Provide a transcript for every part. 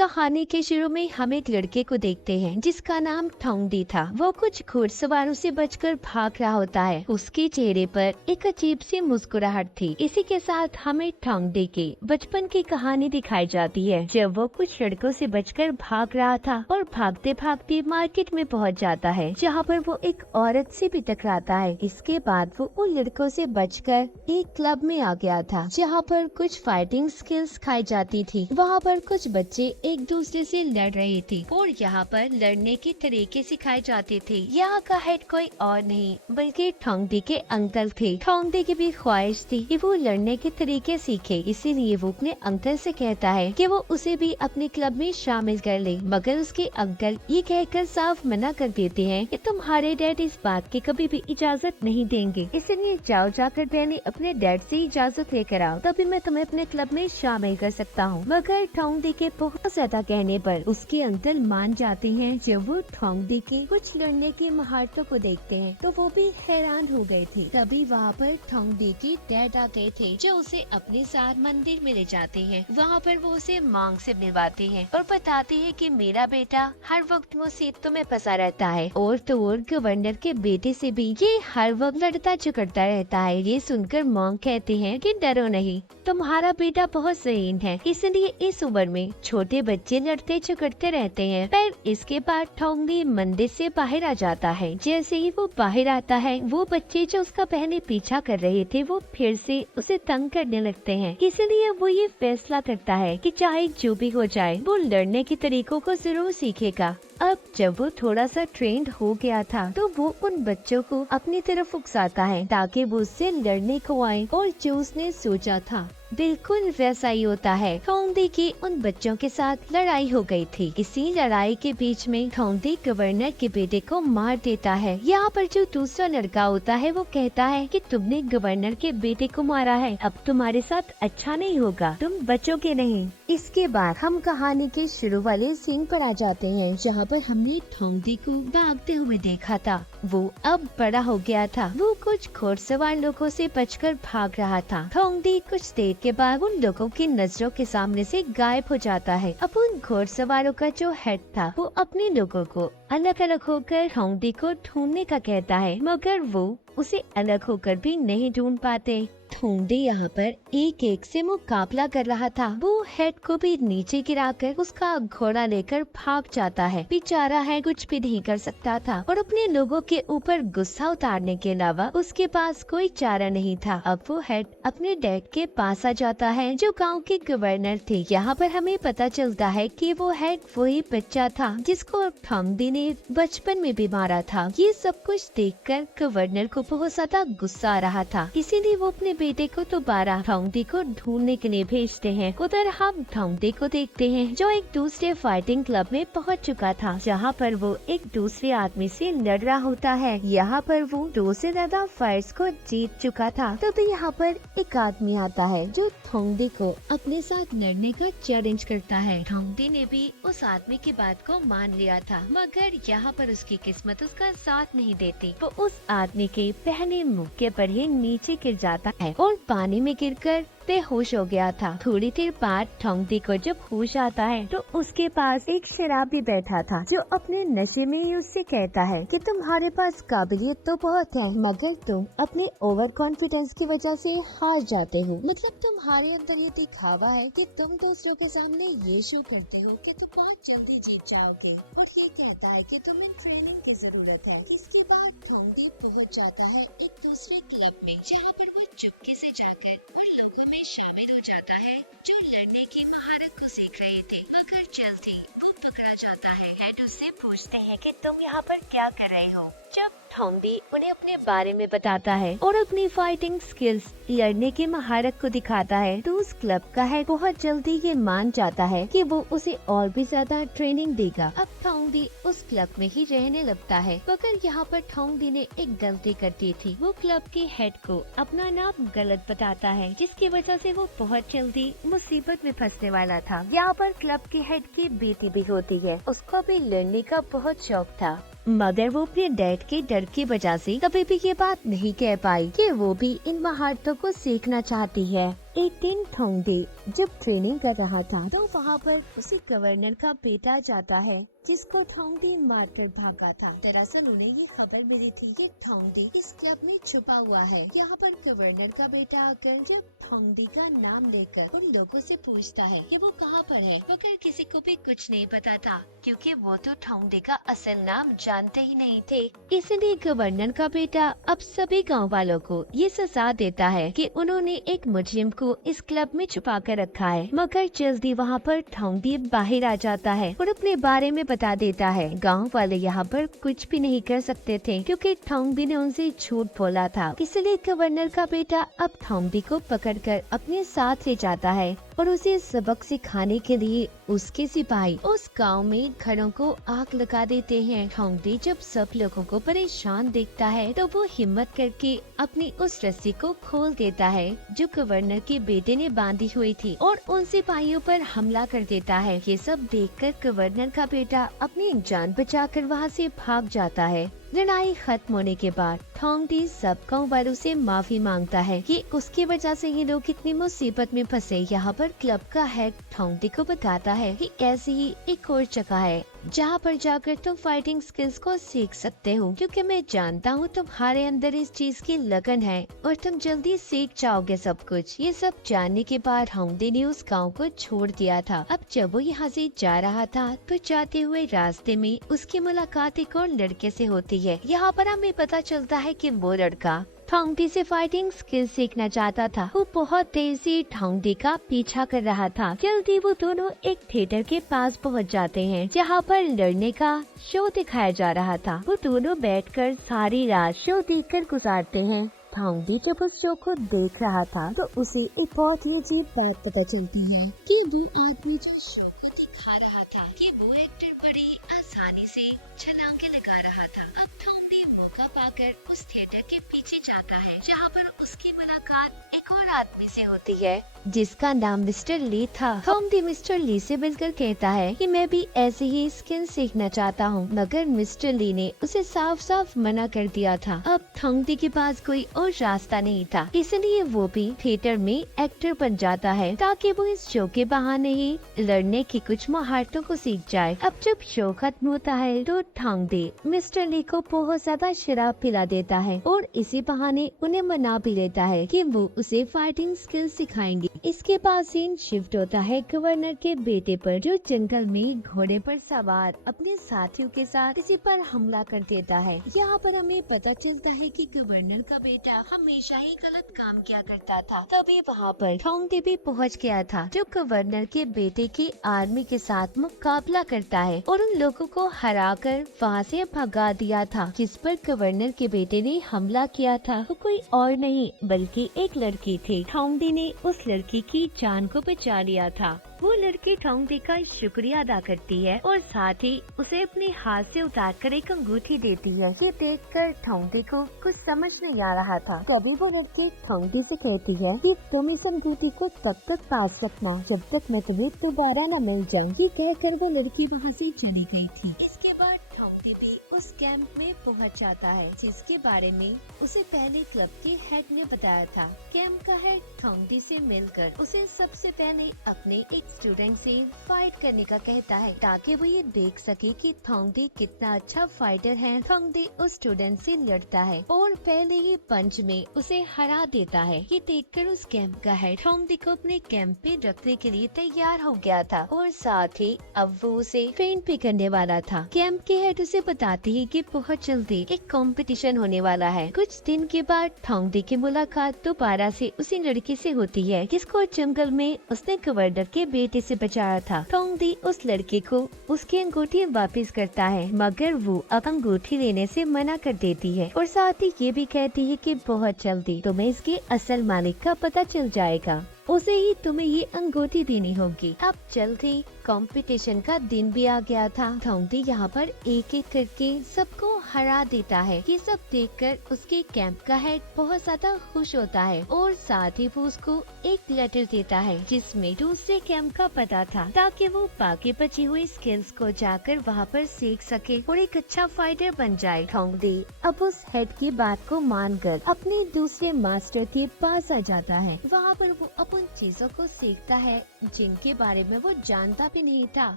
कहानी के शुरू में हम एक लड़के को देखते हैं जिसका नाम ठोंगडी था। वो कुछ घुड़सवारों से बचकर भाग रहा होता है। उसके चेहरे पर एक अजीब सी मुस्कुराहट थी। इसी के साथ हमें ठोंगडी की बचपन की कहानी दिखाई जाती है, जब वो कुछ लड़कों से बचकर भाग रहा था और भागते भागते मार्केट में पहुंच जाता है, जहां पर वो एक औरत से भी टकराता है। इसके बाद वो उन लड़कों से बचकर एक क्लब में आ गया था, जहाँ पर कुछ फाइटिंग स्किल्स सिखाई जाती थी। वहाँ पर कुछ बच्चे एक दूसरे से लड़ रहे थे और यहाँ पर लड़ने के तरीके सिखाए जाते थे। यहाँ का हेड कोई और नहीं बल्कि ठोंगडी के अंकल थे। ठोंगडी की भी ख्वाहिश थी कि वो लड़ने के तरीके सीखे, इसीलिए वो अपने अंकल से कहता है कि वो उसे भी अपने क्लब में शामिल कर ले। मगर उसके अंकल ये कहकर साफ मना कर देते हैं कि तुम्हारे डैड इस बात की कभी भी इजाजत नहीं देंगे, इसलिए जाकर पहले अपने डैड से इजाजत लेकर आओ, तभी मैं तुम्हें अपने क्लब में शामिल कर सकता हूँ। मगर ठोंगडी के बहुत ज्यादा कहने पर उसके अंकल मान जाते हैं। जब वो ठोंगडी के कुछ लड़ने की महारतों को देखते हैं तो वो भी हैरान हो गए थे। तभी वहाँ पर ठोंगडी की डैड आ गए थे, जो उसे अपने साथ मंदिर में ले जाते हैं। वहाँ पर वो उसे मांग से मिलवाते हैं और बताते हैं कि मेरा बेटा हर वक्त मुसीबतों में फंसा रहता है और तो और गवर्नर के बेटे से भी ये हर वक्त लड़ता झगड़ता रहता है। ये सुनकर मांग कहते हैं कि डरो नहीं, तुम्हारा बेटा बहुत सहीन है, इसलिए इस उम्र में छोटे बच्चे लड़ते झगड़ते रहते हैं। पर इसके बाद ठोंगडी मंदिर से बाहर आ जाता है। जैसे ही वो बाहर आता है, वो बच्चे जो उसका पहले पीछा कर रहे थे वो फिर से उसे तंग करने लगते हैं। इसलिए वो ये फैसला करता है कि चाहे जो भी हो जाए वो लड़ने के तरीकों को जरूर सीखेगा। अब जब वो थोड़ा सा ट्रेंड हो गया था तो वो उन बच्चों को अपनी तरफ उकसाता है ताकि वो उससे लड़ने को आए, और जो उसने सोचा था बिल्कुल वैसा ही होता है। ठोंगडी की उन बच्चों के साथ लड़ाई हो गई थी। इसी लड़ाई के बीच में ठोंगडी गवर्नर के बेटे को मार देता है। यहाँ पर जो दूसरा लड़का होता है वो कहता है कि तुमने गवर्नर के बेटे को मारा है, अब तुम्हारे साथ अच्छा नहीं होगा, तुम बचोगे नहीं। इसके बाद हम कहानी के शुरू वाले सीन पर आ जाते हैं, जहाँ पर हमने ठोंगडी को भागते हुए देखा था। वो अब बड़ा हो गया था। वो कुछ घुड़सवार लोगों से बचकर भाग रहा था। ठोंगडी कुछ देर के बाद उन लोगों की नजरों के सामने से गायब हो जाता है। अब उन घुड़सवारों का जो हेड था वो अपने लोगों को अलग अलग होकर ठोंगडी को ढूंढने का कहता है, मगर वो उसे अलग होकर भी नहीं ढूंढ पाते। ठोंगडी यहाँ पर एक एक से मुकाबला कर रहा था। वो हेड को भी नीचे गिराकर उसका घोड़ा लेकर भाग जाता है। बेचारा है कुछ भी नहीं कर सकता था और अपने लोगों के ऊपर गुस्सा उतारने के अलावा उसके पास कोई चारा नहीं था। अब वो हेड अपने डैड के पास आ जाता है, जो गांव के गवर्नर थे। यहाँ पर हमें पता चलता है कि वो हेड वही बच्चा था जिसको ठोंगडी ने बचपन में भी मारा था। ये सब कुछ देखकर गवर्नर को बहुत ज्यादा गुस्सा आ रहा था, इसीलिए वो अपने बेटे को दोबारा ठोंगडी को ढूंढने के लिए भेजते हैं। उधर हम ठोंगडी को देखते हैं, जो एक दूसरे फाइटिंग क्लब में पहुंच चुका था, जहां पर वो एक दूसरे आदमी से लड़ रहा होता है। यहाँ पर वो 2 से ज्यादा फाइट्स को जीत चुका था। तो यहाँ पर एक आदमी आता है जो ठोंगडी को अपने साथ लड़ने का चैलेंज करता है। ठोंगडी ने भी उस आदमी की बात को मान लिया था, मगर यहाँ पर उसकी किस्मत उसका साथ नहीं देती। वो उस आदमी के पहले मौके पर ही नीचे गिर जाता है और पानी में गिरकर बेहोश हो गया था। थोड़ी देर बाद ठोंगडी को जब होश आता है तो उसके पास एक शराबी बैठा था, जो अपने नशे में ही उससे कहता है कि तुम्हारे पास काबिलियत तो बहुत है, मगर तुम अपने ओवर कॉन्फिडेंस की वजह से हार जाते हो। मतलब तुम्हारे अंदर ये दिखावा है कि तुम दूसरों के सामने ये शो करते हो कि तुम बहुत जल्दी जीत जाओगे, और ये कहता है कि तुम्हें ट्रेनिंग की जरूरत है। इसके बाद ठोंगडी पहुँच जाता है एक दूसरे क्लब में, जहाँ पर वो चुपके से जाकर और लोगों में शामिल हो जाता है जो लड़ने की महारत को सीख रहे थे। मगर जल्दी वो पकड़ा जाता है। हेड उससे पूछते हैं कि तुम यहाँ पर क्या कर रहे हो। जब ठोंगडी उन्हें अपने बारे में बताता है और अपनी फाइटिंग स्किल्स, लड़ने की महारत को दिखाता है, तो उस क्लब का हेड बहुत जल्दी ये मान जाता है कि वो उसे और भी ज्यादा ट्रेनिंग देगा। अब ठोंगडी उस क्लब में ही रहने लगता है, मगर यहाँ पर ठोंगडी ने एक गलती कर दी थी। वो क्लब के हेड को अपना नाम गलत बताता है, जिसकी वजह से वो बहुत जल्दी मुसीबत में फंसने वाला था। यहाँ पर क्लब के हेड की बेटी भी होती है, उसको भी लड़ने का बहुत शौक था, मगर वो अपने डैड के डर की वजह से कभी भी ये बात नहीं कह पाई कि वो भी इन महारतों को सीखना चाहती है। एक दिन ठोंगडी जब ट्रेनिंग कर रहा था तो वहाँ पर उसे गवर्नर का बेटा जाता है जिसको ठोंगडी मारकर भागा था। दरअसल उन्हें ये खबर मिली थी कि ठोंगडी इस क्लब में छुपा हुआ है। यहाँ पर गवर्नर का बेटा आकर जब ठोंगडी का नाम लेकर उन लोगों से पूछता है कि वो कहाँ पर है, मगर किसी को भी कुछ नहीं पता था क्योंकि वो तो ठोंगडी का असल नाम जानते ही नहीं थे। इसलिए गवर्नर का बेटा अब सभी गाँव वालों को ये सजा देता है कि उन्होंने एक मुजरिम को इस क्लब में छुपा कर रखा है। मगर जल्दी वहाँ पर ठोंगडी बाहर आ जाता है और अपने बारे में बता देता है। गांव वाले यहाँ पर कुछ भी नहीं कर सकते थे क्योंकि ठोंगडी ने उनसे झूठ बोला था। इसलिए गवर्नर का बेटा अब ठोंगडी को पकड़कर अपने साथ ले जाता है और उसे सबक सिखाने के लिए उसके सिपाही उस गांव में घरों को आग लगा देते हैं। ठोंगडी जब सब लोगों को परेशान देखता है तो वो हिम्मत करके अपनी उस रस्सी को खोल देता है जो गवर्नर के बेटे ने बांधी हुई थी और उन सिपाहियों पर हमला कर देता है। ये सब देखकर गवर्नर का बेटा अपनी जान बचाकर वहाँ से भाग जाता है। लड़ाई खत्म होने के बाद ठोंगडी सब गाँव वालों से माफी मांगता है कि उसकी वजह से ये लोग इतनी मुसीबत में फंसे। यहाँ पर क्लब का हेड ठोंगडी को बताता है कि ऐसी ही एक और जगह है जहाँ पर जाकर तुम फाइटिंग स्किल्स को सीख सकते हो, क्योंकि मैं जानता हूँ तुम्हारे अंदर इस चीज की लगन है और तुम जल्दी सीख जाओगे सब कुछ। ये सब जानने के बाद ठोंगडी ने उस गाँव को छोड़ दिया था। अब जब वो यहाँ से जा रहा था तो जाते हुए रास्ते में उसकी मुलाकात एक और लड़के से होती है। यहाँ पर हमें पता चलता है कि वो लड़का ठोंगडी से फाइटिंग स्किल सीखना चाहता था। वो बहुत तेजी से ठोंगडी का पीछा कर रहा था। जल्दी वो दोनों एक थिएटर के पास पहुंच जाते हैं जहां पर लड़ने का शो दिखाया जा रहा था। वो दोनों बैठकर सारी रात शो देखकर गुजारते हैं। ठोंगडी जब उस शो को देख रहा था तो उसे एक बहुत ही अजीब बात पता चलती है कि वो आदमी जो शो को दिखा रहा था कि वो एक्टर बड़ी आसानी से छलांगे लगा रहा था। अब ठोंगडी मौका पाकर उस थिएटर के पीछे जाता है जहाँ पर उसकी मुलाकात एक और आदमी से होती है जिसका नाम मिस्टर ली था। ठोंगडी मिस्टर ली से मिलकर कहता है कि मैं भी ऐसे ही स्किल सीखना चाहता हूँ, मगर मिस्टर ली ने उसे साफ साफ मना कर दिया था। अब ठोंगडी के पास कोई और रास्ता नहीं था, इसलिए वो भी थिएटर में एक्टर बन जाता है ताकि वो इस शो के बहाने ही लड़ने की कुछ महारतों को सीख जाए। अब जब शो खत्म होता है तो ठोंगडी मिस्टर ली को बहुत ज्यादा शराब पिला देता है और इसी बहाने उन्हें मना भी लेता है कि वो उसे फाइटिंग स्किल सिखाएंगे। इसके बाद सीन शिफ्ट होता है गवर्नर के बेटे पर, जो जंगल में घोड़े पर सवार अपने साथियों के साथ किसी पर हमला कर देता है। यहाँ पर हमें पता चलता है कि गवर्नर का बेटा हमेशा ही गलत काम किया करता था। तभी वहाँ पर ठोंगडी भी पहुँच गया था जो गवर्नर के बेटे की आर्मी के साथ मुकाबला करता है और उन लोगों को हरा कर वहाँ से भगा दिया था। जिस पर गवर्नर के बेटे ने हमला किया था वो कोई और नहीं बल्कि एक लड़की थी। ठोंगडी ने उस लड़की की जान को बचा लिया था। वो लड़की ठोंगडी का शुक्रिया अदा करती है और साथ ही उसे अपने हाथ से उतारकर एक अंगूठी देती है। ये देखकर ठोंगडी को कुछ समझ नहीं आ रहा था। तभी वो लड़की ठोंगडी से कहती है कि तुम इस अंगूठी को तब तक पास रखना जब तक मैं तुम्हें दोबारा न मिल जाऊँ। ये कहकर वो लड़की वहाँ से चली गई थी। इसके बाद ठोंगडी भी उस कैंप में पहुंच जाता है जिसके बारे में उसे पहले क्लब के हेड ने बताया था। कैंप का हेड ठोंगडी से मिलकर उसे सबसे पहले अपने एक स्टूडेंट से फाइट करने का कहता है ताकि वो ये देख सके कि ठोंगडी कितना अच्छा फाइटर है। ठोंगडी उस स्टूडेंट से लड़ता है और पहले ही पंच में उसे हरा देता है। ये देखकर उस कैंप का हेड ठोंगडी को अपने कैंप पे रखने के लिए तैयार हो गया था और साथ ही अब वो उसे ट्रेन भी करने वाला था। कैंप के हेड उसे बताते ही कि बहुत जल्दी एक कंपटीशन होने वाला है। कुछ दिन के बाद ठोंगडी की मुलाकात दोबारा से उसी लड़की से होती है जिसको जंगल में उसने गवर्नर के बेटे से बचाया था। ठोंगडी उस लड़के को उसकी अंगूठी वापस करता है मगर वो अब अंगूठी लेने से मना कर देती है और साथ ही ये भी कहती है कि बहुत जल्दी तुम्हें इसके असल मालिक का पता चल जाएगा, उसे ही तुम्हें ये अंगूठी देनी होगी। अब जल्दी कंपटीशन का दिन भी आ गया था। ठोंगडी यहाँ पर एक एक करके सबको हरा देता है। ये सब देखकर उसके कैंप का हेड बहुत ज्यादा खुश होता है और साथ ही वो उसको एक लेटर देता है जिसमें दूसरे कैंप का पता था, ताकि वो बाकी बची हुई स्किल्स को जाकर वहाँ पर सीख सके और एक अच्छा फाइटर बन जाए। ठोंगडी अब उस हेड की बात को मानकर अपने दूसरे मास्टर के पास आ जाता है। वहाँ पर वो अपन चीजों को सीखता है जिनके बारे में वो जानता भी नहीं था।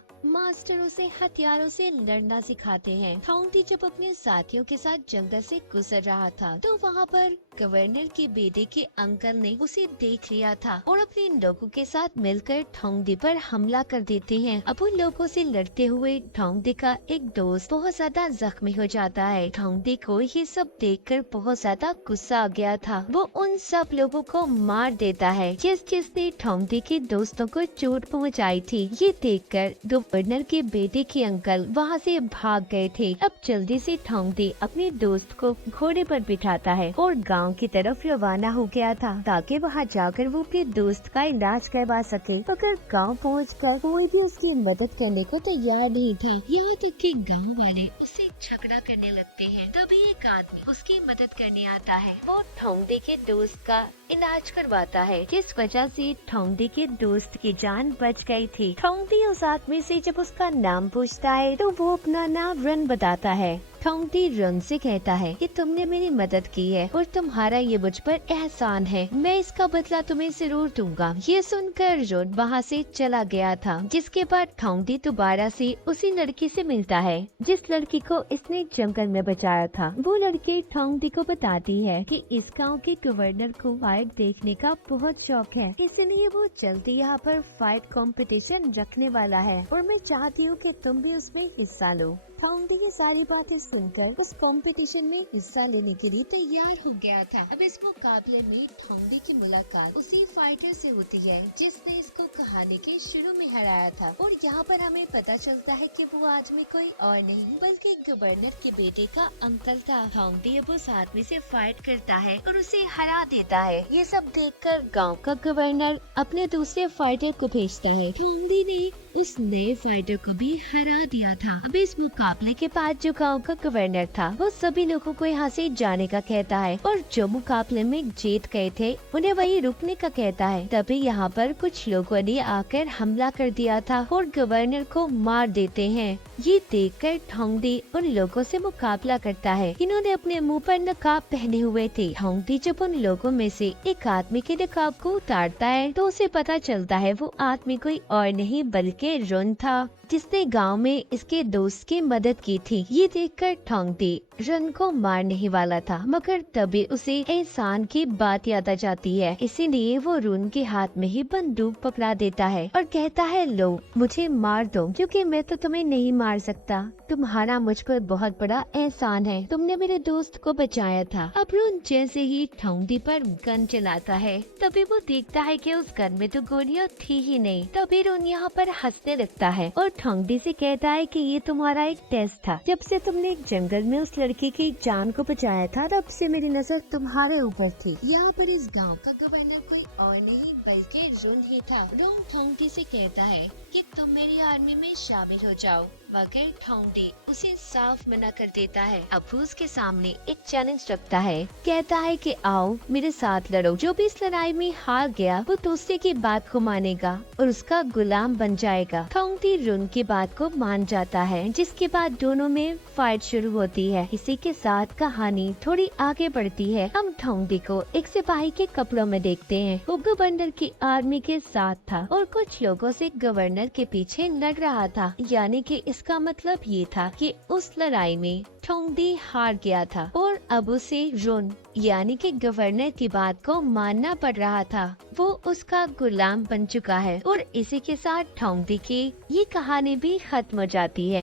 मास्टर उसे हथियारों से लड़ना सिखाते हैं। ठोंगडी जब अपने साथियों के साथ जंगल से गुजर रहा था तो वहाँ पर गवर्नर के बेटे के अंकल ने उसे देख लिया था और अपने लोगों के साथ मिलकर ठोंगडी पर हमला कर देते हैं। अब उन लोगों से लड़ते हुए ठोंगडी का एक दोस्त बहुत ज्यादा जख्मी हो जाता है। ठोंगडी को ये सब देखकर बहुत ज्यादा गुस्सा आ गया था। वो उन सब लोगों को मार देता है जिसने ठोंगडी के दोस्तों को चोट पहुंचाई थी। ये देखकर गवर्नर के बेटे के अंकल वहाँ से भाग गए थे। अब जल्दी से ठोंगडी अपने दोस्त को घोड़े पर बिठाता है और गांव की तरफ रवाना हो गया था ताकि वहाँ जाकर वो अपने दोस्त का इलाज करवा सके। मगर गांव पहुंचकर कोई भी उसकी मदद करने को तैयार नहीं था। यहाँ तक कि गांव वाले उससे झगड़ा करने लगते हैं। तभी एक आदमी उसकी मदद करने आता है। वो ठोंगडी के दोस्त का इलाज करवाता है जिस वजह से ठोंगडी के दोस्त की जान बच गई थी। ठोंगडी उस आदमी से जब उसका नाम पूछता है तो वो अपना नाम रन बताता है। ठोंगडी रन से कहता है कि तुमने मेरी मदद की है और तुम्हारा ये मुझ पर एहसान है, मैं इसका बदला तुम्हें जरूर दूंगा। ये सुनकर रन वहाँ से चला गया था। जिसके बाद ठोंगडी दोबारा से उसी लड़की से मिलता है जिस लड़की को इसने जंगल में बचाया था। वो लड़की ठोंगडी को बताती है कि इस गांव के गवर्नर को फाइट देखने का बहुत शौक है, इसलिए वो जल्दी यहाँ पर फाइट कंपटीशन रखने वाला है और मैं चाहती हूँ कि तुम भी उसमें हिस्सा लो। ठोंगडी की सारी बातें सुनकर उस कंपटीशन में हिस्सा लेने के लिए तैयार हो गया था। अब इस मुकाबले में ठोंगडी की मुलाकात उसी फाइटर से होती है जिसने इसको कहानी के शुरू में हराया था और यहाँ पर हमें पता चलता है कि वो आदमी कोई और नहीं बल्कि गवर्नर के बेटे का अंकल था। ठोंगडी अब उस आदमी से फाइट करता है और उसे हरा देता है। ये सब देखकर गाँव का गवर्नर अपने दूसरे फाइटर को भेजता है। ठोंगडी ने उस नए फाइटर को भी हरा दिया था। अब इस मुकाबले के बाद जो गांव का गवर्नर था वो सभी लोगों को यहाँ से जाने का कहता है और जो मुकाबले में जीत गए थे उन्हें वही रुकने का कहता है। तभी यहाँ पर कुछ लोगों ने आकर हमला कर दिया था और गवर्नर को मार देते हैं। ये देखकर ठोंगडी उन लोगों से मुकाबला करता है। इन्होंने अपने मुंह पर नकाब पहने हुए थे। ठोंगडी जब उन लोगों में से एक आदमी के नकाब को उतारता है तो उसे पता चलता है वो आदमी कोई और नहीं बल्कि रन था जिसने गांव में इसके दोस्त की मदद की थी। ये देखकर ठोंगडी रन को मारने ही वाला था मगर तभी उसे एहसान की बात याद आ जाती है, इसीलिए वो रन के हाथ में ही बंदूक पकड़ा देता है और कहता है लो मुझे मार दो क्योंकि मैं तो तुम्हें नहीं मार सकता, तुम्हारा मुझ पर बहुत बड़ा एहसान है, तुमने मेरे दोस्त को बचाया था। अब रन जैसे ही ठोंगडी पर गन चलाता है तभी वो देखता है कि उस गन में तो गोलियां थी ही नहीं। तभी रन यहाँ पर हंसने लगता है और ठोंगडी से कहता है कि ये तुम्हारा एक टेस्ट था, जब से तुमने एक जंगल में उस लड़की की जान को बचाया था तब से मेरी नजर तुम्हारे ऊपर थी। यहाँ पर इस गांव का गवर्नर कोई और नहीं बल्कि रन ही था। रन ठोंगडी से कहता है कि तुम मेरी आर्मी में शामिल हो जाओ मगर ठोंगडी उसे साफ मना कर देता है। अब वो उसके सामने एक चैलेंज रखता है, कहता है कि आओ मेरे साथ लड़ो, जो भी इस लड़ाई में हार गया वो दूसरे की बात को मानेगा और उसका गुलाम बन जाएगा। ठोंगडी रन की बात को मान जाता है जिसके बाद दोनों में फाइट शुरू होती है। इसी के साथ कहानी थोड़ी आगे बढ़ती है। हम ठोंगडी को एक सिपाही के कपड़ों में देखते हैं। वो गवर्नर की आर्मी के साथ था और कुछ लोगों से गवर्नर के पीछे लड़ रहा था, यानी कि इसका मतलब ये था कि उस लड़ाई में ठोंगडी हार गया था और अब उसे रन यानी कि गवर्नर की बात को मानना पड़ रहा था। वो उसका गुलाम बन चुका है और इसी के साथ ठोंगडी की ये कहानी भी खत्म हो जाती है।